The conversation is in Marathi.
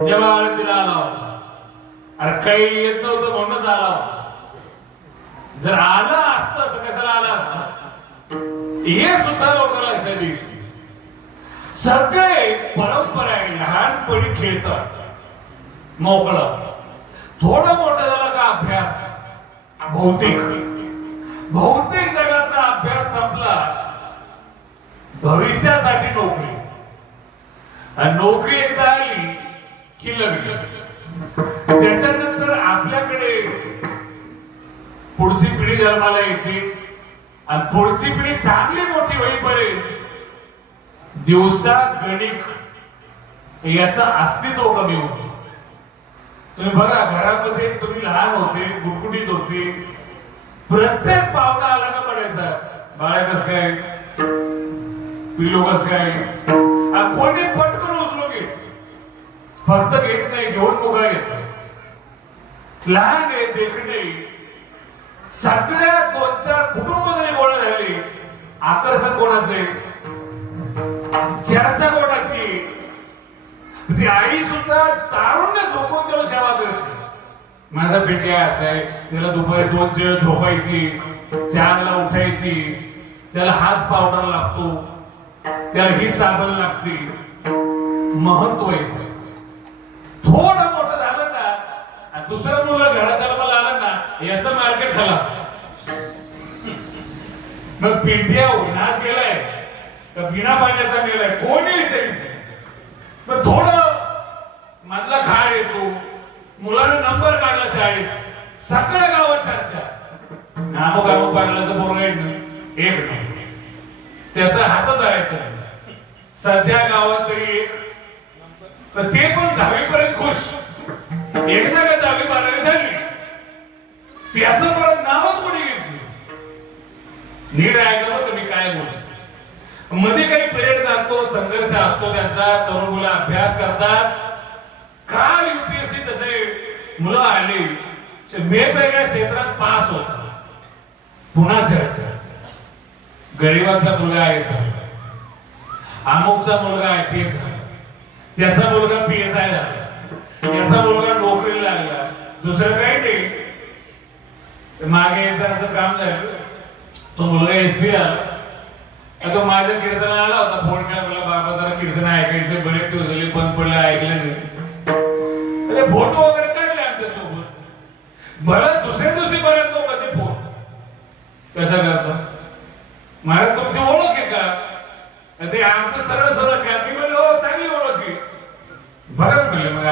जेव्हा आळंदीला आला होता, अरे काही येत नव्हतं म्हणूनच आला होता. जर आला असतं तर कशाला आला असता हे सुद्धा लोक लक्षात येईल. सगळे परंपरा आहे, लहानपणी खेळतात मोकळं, थोडं मोठं झालं का अभ्यास, भौतिक जगाचा अभ्यास संपला, भविष्यासाठी नोकरी. आणि नोकरी एकदा आली की लग्न. त्याच्यानंतर आपल्याकडे पुढची पिढी जन्माला येते आणि पुढची पिढी चांगली मोठी होईपर्यंत दिवसा गणित याचं अस्तित्व कमी होतं. तुम्ही बघा, घरामध्ये तुम्ही लहान होते, गुटगुटीत होते, प्रत्येक पाहुणा आला का पडायचा, बाळा कस काय, पिलो कस काय, कोणी पटकन उचलून घेत, फक्त घेत नाही, घेऊन मोकळा घेत. लहान आहे देखणे सगळ्या 2-4 कुटुंब जरी गोळा झाले, आकर्षण कोणाचे, चर्चा कोणाची. ती आई सुद्धा तारुण्य झोपून त्याला सेवा करते. माझा पिंट्या असा आहे, त्याला दुपारी 2 वेळ झोपायची, 4ला उठायची, त्याला हाच पावडर लागतो, त्याला ही साबण लागते. महत्व आहे. थोडं मोठं झालं ना, दुसरं मुलं घराच्या मला आलं ना, याचं मार्केट खलास. मग पिंट्या उन्हात गेलाय का बिना पाण्याचा गेलाय कोणी विचारित. मग थोडं मधला खाड येतो, मुलाने नंबर काढला शाळेत, सगळ्या गावात चर्चा, नामो गामो पाडल्याचं पोरग एक नाही, त्याचा हात धरायचं. सध्या गावात तरी एक, ते पण 10वी पर्यंत खुश. एकदा का 10वी-12वी झाली, त्याचं परत नावच कोणी घेत नाही. नीट ऐकलं तुम्ही काय बोल. मध्ये काही पिरियड जातो, संघर्ष असतो त्यांचा, तरुण मुलं अभ्यास करतात. काल UPSC तसे मुलं आली, वेगवेगळ्या क्षेत्रात पास होतात. पुन्हा चर्चा, गरीबाचा मुलगा आहे, अमुकचा मुलगा IPS झाला, त्याचा मुलगा PSI झाला, त्याचा मुलगा नोकरीला लागला. दुसरं काही नाही. मागे एक जणांचं काम झालं, तो मुलगा SP आला. तो माझ्या कीर्तनाला आला होता, फोन केला, मला बाबा जरा कीर्तन ऐकायचं, बरेच दिवस झाले बंद पडलं, ऐकलं नाही. फोटो वगैरे काढले आमच्या सोबत. बरं दुसऱ्या दिवशी बऱ्याच लोकांचे फोन कसा करतात, महाराज तुमची ओळख आहे का, ते आमचं सरळ सरळ काय, मी म्हणलं हो चांगली ओळख